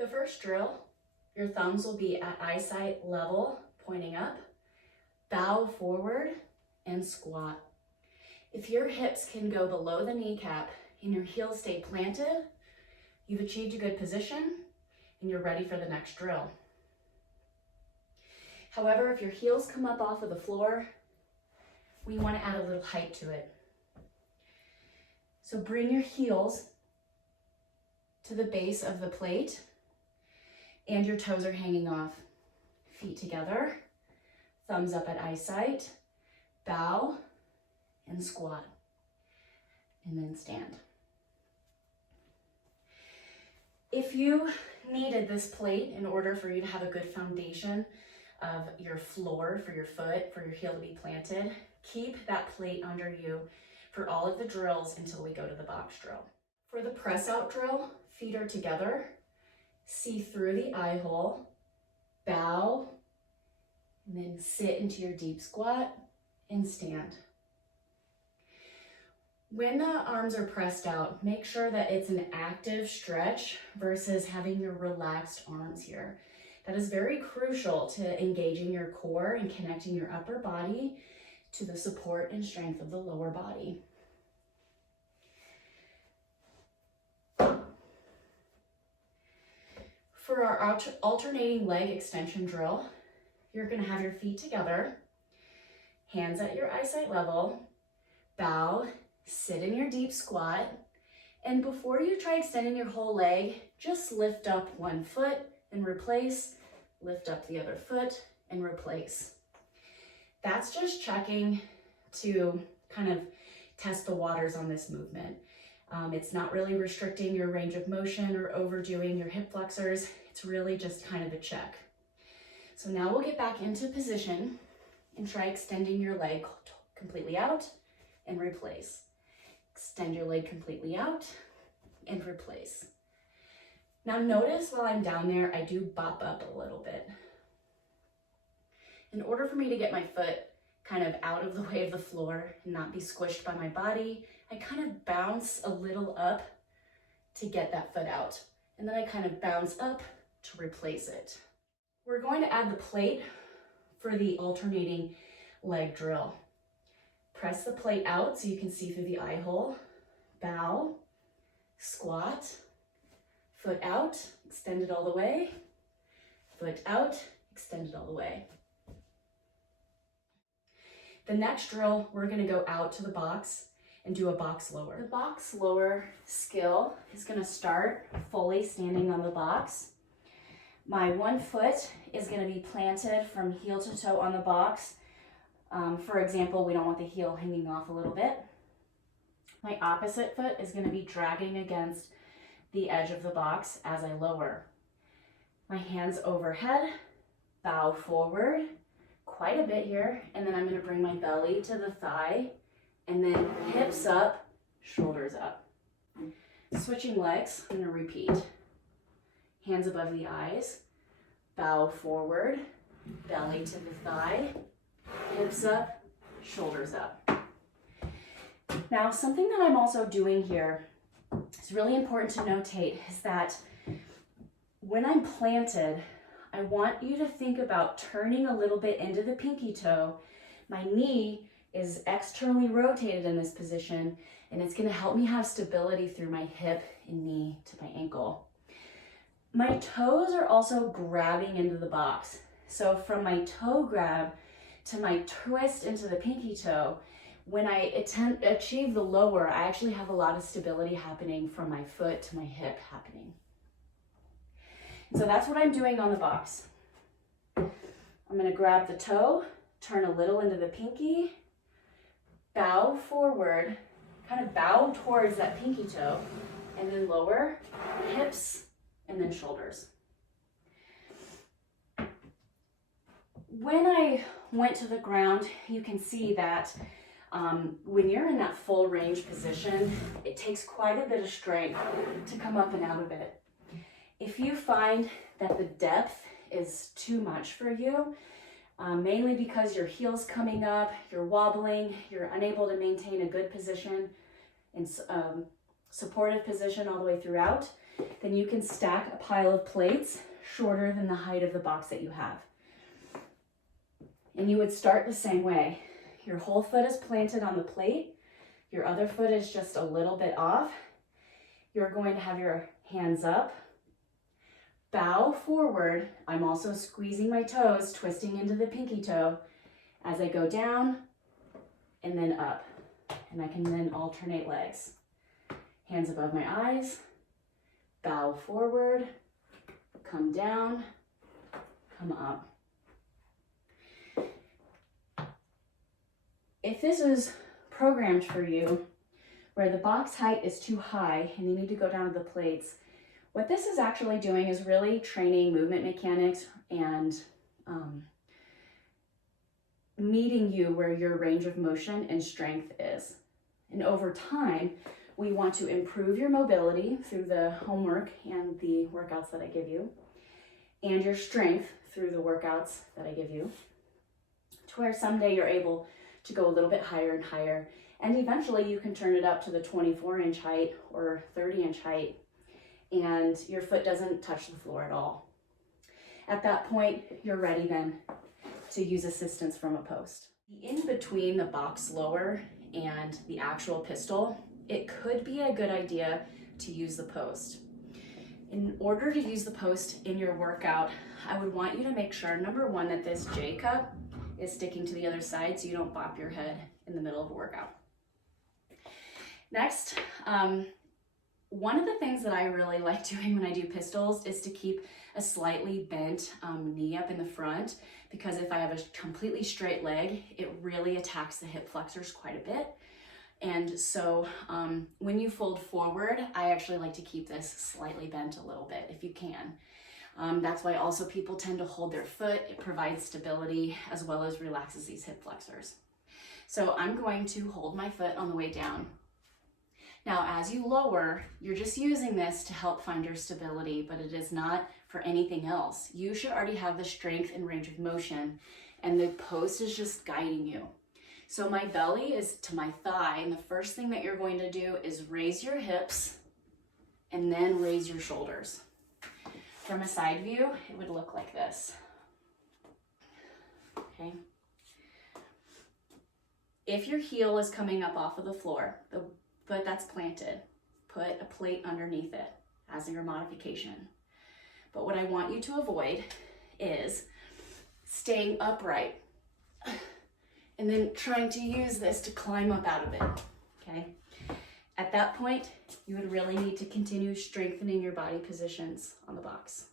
The first drill, your thumbs will be at eyesight level, pointing up, bow forward, and squat. If your hips can go below the kneecap and your heels stay planted, you've achieved a good position and you're ready for the next drill. However, if your heels come up off of the floor, we want to add a little height to it. So bring your heels to the base of the plate and your toes are hanging off. Feet together, thumbs up at eyesight, bow and squat, and then stand. If you needed this plate in order for you to have a good foundation of your floor for your foot, for your heel to be planted, keep that plate under you for all of the drills until we go to the box drill. For the press out drill, feet are together, see through the eye hole, bow, and then sit into your deep squat and stand. When the arms are pressed out, make sure that it's an active stretch versus having your relaxed arms here. That is very crucial to engaging your core and connecting your upper body to the support and strength of the lower body. For our alternating leg extension drill, you're going to have your feet together, hands at your eyesight level, bow, sit in your deep squat, and before you try extending your whole leg, just lift up one foot and replace, lift up the other foot and replace. That's just checking to kind of test the waters on this movement. It's not really restricting your range of motion or overdoing your hip flexors. It's really just kind of a check. So now we'll get back into position and try extending your leg completely out and replace. Extend your leg completely out and replace. Now notice while I'm down there, I do bop up a little bit. In order for me to get my foot kind of out of the way of the floor and not be squished by my body, I kind of bounce a little up to get that foot out. And then I kind of bounce up to replace it. We're going to add the plate for the alternating leg drill. Press the plate out so you can see through the eye hole. Bow, squat, foot out, extend it all the way. Foot out, extend it all the way. The next drill, we're going to go out to the box and do a box lower. The box lower skill is going to start fully standing on the box. My one foot is going to be planted from heel to toe on the box. For example, we don't want the heel hanging off a little bit. My opposite foot is going to be dragging against the edge of the box as I lower. My hands overhead, bow forward, quite a bit here, and then I'm going to bring my belly to the thigh, and then hips up, shoulders up. Switching legs, I'm going to repeat. Hands above the eyes, bow forward, belly to the thigh, hips up, shoulders up. Now, something that I'm also doing here, it's really important to notate, is that when I'm planted, I want you to think about turning a little bit into the pinky toe. My knee is externally rotated in this position, and it's going to help me have stability through my hip and knee to my ankle. My toes are also grabbing into the box. So from my toe grab to my twist into the pinky toe, when I achieve the lower, I actually have a lot of stability happening from my foot to my hip happening. So that's what I'm doing on the box. I'm going to grab the toe, turn a little into the pinky, bow forward, kind of bow towards that pinky toe, and then lower, hips, and then shoulders. When I went to the ground, you can see that when you're in that full range position, it takes quite a bit of strength to come up and out of it. If you find that the depth is too much for you, mainly because your heel's coming up, you're wobbling, you're unable to maintain a good position and supportive position all the way throughout, then you can stack a pile of plates shorter than the height of the box that you have. And you would start the same way. Your whole foot is planted on the plate. Your other foot is just a little bit off. You're going to have your hands up, bow forward. I'm also squeezing my toes, twisting into the pinky toe as I go down and then up. And I can then alternate legs. Hands above my eyes, bow forward, come down, come up. If this is programmed for you, where the box height is too high and you need to go down to the plates, what this is actually doing is really training movement mechanics and meeting you where your range of motion and strength is. And over time, we want to improve your mobility through the homework and the workouts that I give you, and your strength through the workouts that I give you, to where someday you're able to go a little bit higher and higher, and eventually you can turn it up to the 24-inch height or 30-inch height, and your foot doesn't touch the floor at all. At that point, you're ready then to use assistance from a post. In between the box lower and the actual pistol, it could be a good idea to use the post. In order to use the post in your workout, I would want you to make sure, number one, that this J cup is sticking to the other side so you don't bop your head in the middle of a workout. Next, one of the things that I really like doing when I do pistols is to keep a slightly bent knee up in the front, because if I have a completely straight leg, it really attacks the hip flexors quite a bit. And so when you fold forward, I actually like to keep this slightly bent a little bit if you can. That's why also people tend to hold their foot. It provides stability as well as relaxes these hip flexors. So I'm going to hold my foot on the way down. Now, as you lower, you're just using this to help find your stability, but it is not for anything else. You should already have the strength and range of motion, and the post is just guiding you. So my belly is to my thigh, and the first thing that you're going to do is raise your hips and then raise your shoulders. From a side view, it would look like this. Okay. If your heel is coming up off of the floor, the foot that's planted, put a plate underneath it as your modification. But what I want you to avoid is staying upright and then trying to use this to climb up out of it, okay? At that point, you would really need to continue strengthening your body positions on the box.